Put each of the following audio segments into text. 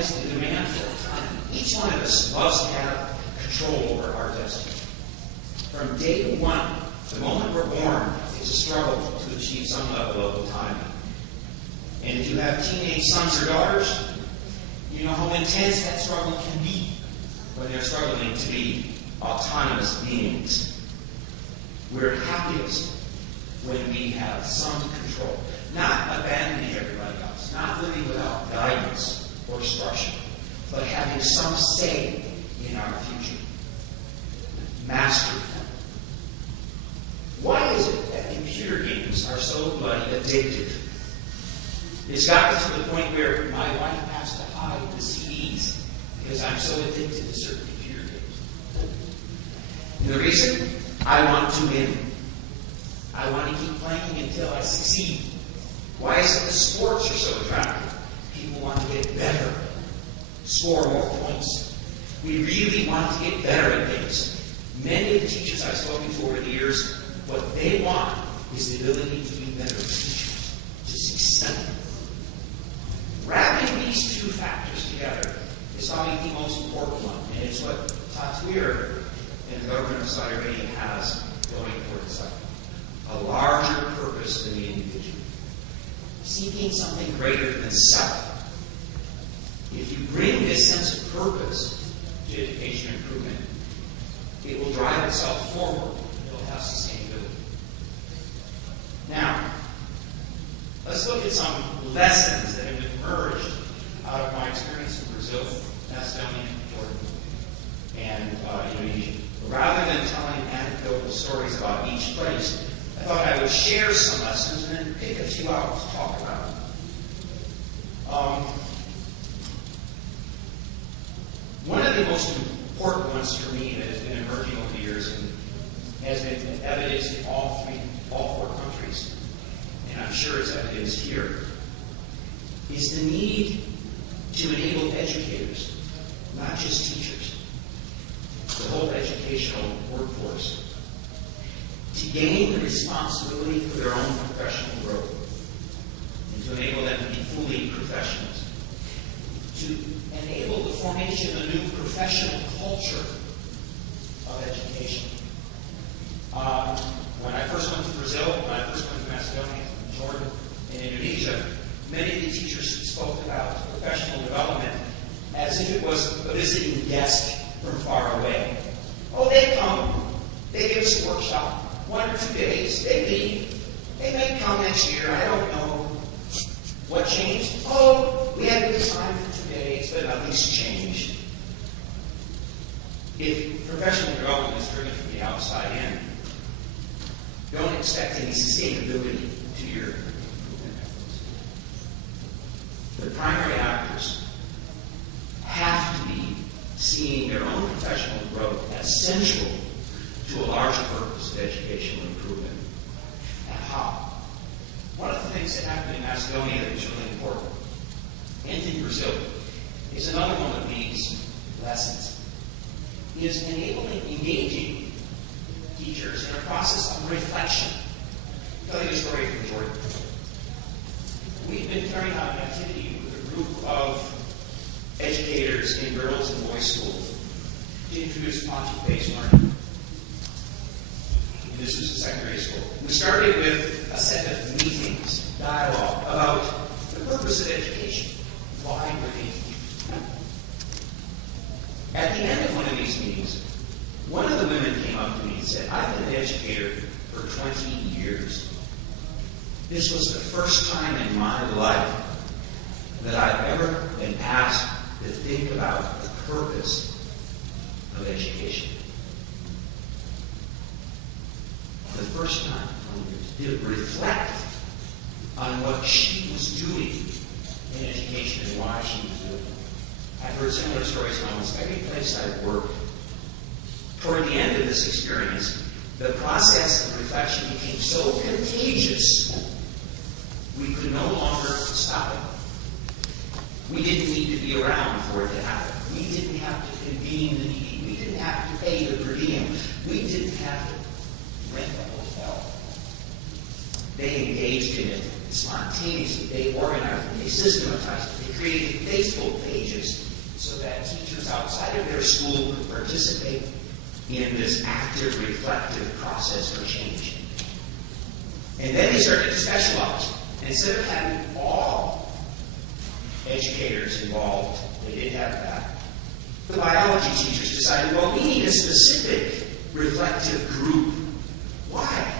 is the demand for autonomy. Each one of us loves to have control over our destiny. From day one, the moment we're born, it's a struggle to achieve some level of autonomy. And if you have teenage sons or daughters, you know how intense that struggle can be when they're struggling to be autonomous beings. We're happiest when we have some control. Not abandoning everybody else, not living without guidance or structure, but having some say in our future. Mastery. Why is it that computer games are so bloody addictive? It's gotten to the point where my wife has to hide the CDs because I'm so addicted to certain computer games. And the reason? I want to win. I want to keep playing until I succeed. Why is it that sports are so attractive? People want to get better, score more points. We really want to get better at things. Many of the teachers I've spoken to over the years, what they want is the ability to be better teachers, to succeed. Wrapping these two factors together is probably the most important one, and it's what Tطوير and the government of Saudi Arabia has going for itself. A larger purpose than the individual. Seeking something greater than self. If you bring this sense of purpose to education improvement, it will drive itself forward. It will have sustainability. Now, let's look at some lessons that have emerged out of my experience in Brazil, Macedonia, Jordan, and Indonesia. Rather than telling anecdotal stories about each place, I thought I would share some lessons and then pick a few out to talk about. One of the most important ones for me that has been emerging over the years and has been evidenced in all four countries, and I'm sure it's evidenced here, is the need to enable educators, not just teachers, the whole educational workforce, to gain the responsibility for their own professional growth and to enable them to be fully professionals, to enable the formation of a new professional culture of education. When I first went to Brazil, when I first went to Macedonia, Jordan, and Indonesia, many of the teachers spoke about professional development as if it was a visiting guest from far away. Oh, they come, they give us a workshop, 1 or 2 days, they leave, they may come next year, I don't know. What changed? Oh, we had a good time for 2 days, but nothing's changed. If professional development is driven from the outside in, don't expect any sustainability to your improvement efforts. The primary actors have to be seeing their own professional growth as central to a larger purpose of educational improvement. And how? One of the things that happened in Macedonia that was really important, and in Brazil, is another one of these lessons, is engaging teachers in a process of reflection. I'll tell you a story from Jordan. We've been carrying out an activity with a group of educators in girls and boys schools to introduce project-based learning. This was a secondary school. We started with a set of meetings, dialogue about the purpose of education. Why were they teachers? At the end of one of these meetings, one of the women came up to me and said, I've been an educator for 20 years. This was the first time in my life that I've ever been asked to think about the purpose of education. The first time to reflect on what she was doing in education and why she was doing it. I've heard similar stories in almost every place I've worked. Toward the end of this experience, the process of reflection became so contagious, we could no longer stop it. We didn't need to be around for it to happen. We didn't have to convene the meeting. We didn't have to pay the per diem. We didn't have to rent a hotel. They engaged in it spontaneously. They organized it, they systematized it, they created Facebook pages so that teachers outside of their school could participate in this active, reflective process for change. And then they started to specialize. And instead of having all educators involved, they did have that. The biology teachers decided, well, we need a specific reflective group. Why?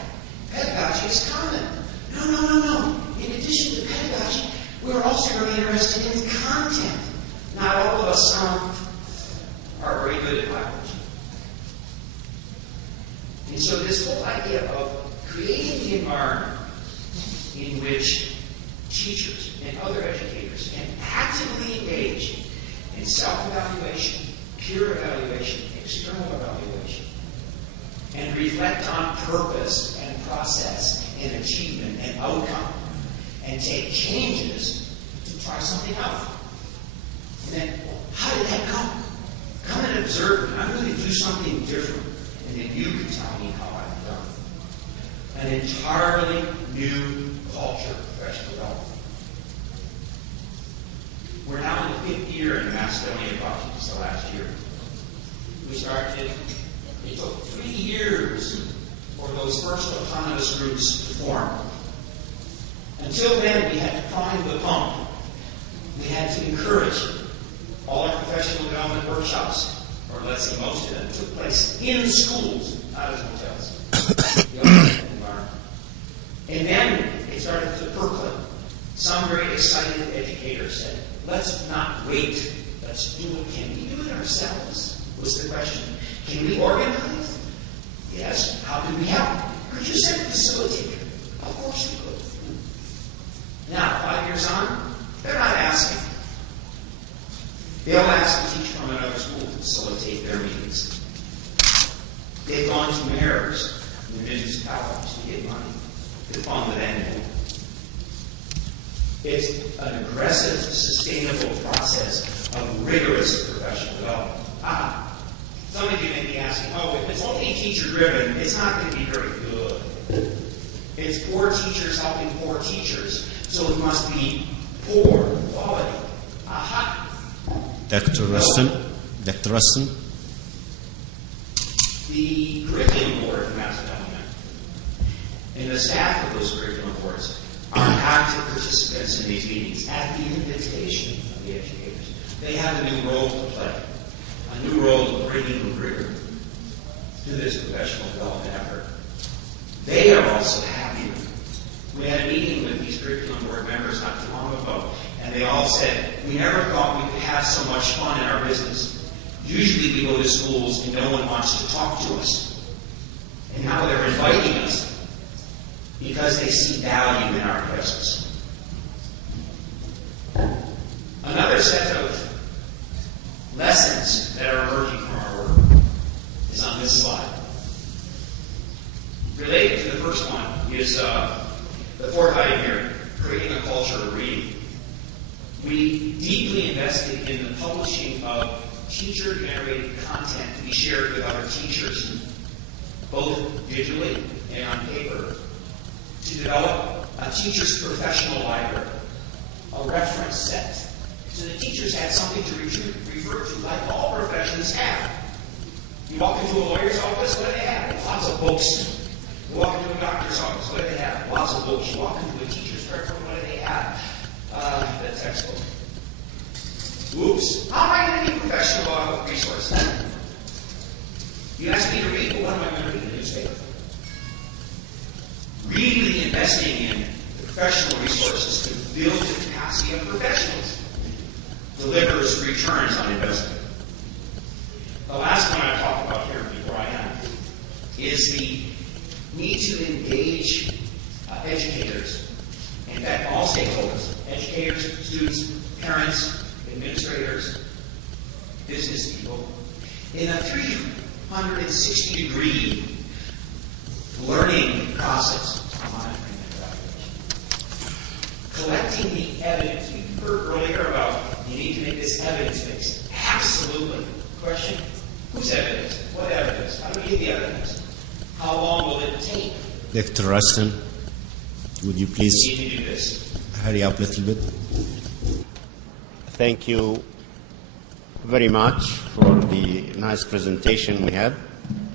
Pedagogy is common. No. In addition to pedagogy, we're also very interested in content. Not all of us are very good at biology. And so this whole idea of creating the environment in which teachers and other educators can actively engage in self-evaluation, peer evaluation, external evaluation, and reflect on purpose and process and achievement and outcome, and take changes to try something out. And then, how did that go? Come and observe me. I'm going to do something different, and then you can tell me how I've done. An entirely new culture of professional development. We're now in the 5th year in the Macedonia project. It's the last year. We started, it took 3 years for those first autonomous groups to form. Until then, we had to prime the pump. We had to encourage. All our professional development workshops, or let's say most of them, took place in schools, not as hotels. The environment. And then it started to percolate. Some very excited educators said, let's not wait. Let's do it. Can we do it ourselves? Was the question. Can we organize? Yes. How can we help? Could you send a facilitator? Of course you could. Now, 5 years on, they're not asking. They'll ask a teacher from another school to facilitate their meetings. They've gone to mayors and municipalities to get money to fund the venue. It's an aggressive, sustainable process of rigorous professional development. Some of you may be asking, if it's only teacher-driven, it's not going to be very good. It's poor teachers helping poor teachers, so it must be poor quality. Dr. Rusten. The curriculum board in Macedonia and the staff of those curriculum boards are active participants in these meetings at the invitation of the educators. They have a new role to play, a new role of bringing rigor to this professional development effort. They are also happy. We had a meeting with these curriculum board members not too long ago, and they all said, we never thought we could have so much fun in our business. Usually we go to schools and no one wants to talk to us. And now they're inviting us because they see value in our presence. Another set of lessons that are emerging from our work is on this slide. Related to the first one is the fourth item here, creating a culture of reading. We deeply invested in the publishing of teacher-generated content to be shared with other teachers, both digitally and on paper, to develop a teacher's professional library, a reference set, so the teachers had something to refer to, like all professions have. You walk into a lawyer's office, what do they have? Lots of books. You walk into a doctor's office, what do they have? Lots of books. You walk into a teacher's directory, what do they have? The textbook. Oops. How am I going to be a professional resource? You ask me to read, but what am I going to read? The newspaper. Really investing in the professional resources to build the capacity of professionals delivers returns on investment. The last one I talk about here before I end is the need to engage educators, in fact all stakeholders, educators, students, parents, administrators, business people, in a 360-degree learning process. Collecting the evidence. You heard earlier about you need to make this evidence-based. Absolutely. Question? Whose evidence? What evidence? How do we get the evidence? How long will it take? Dr. Rusten. Would you You please need to do this. hurry up a little bit? Thank you very much for the nice presentation we had.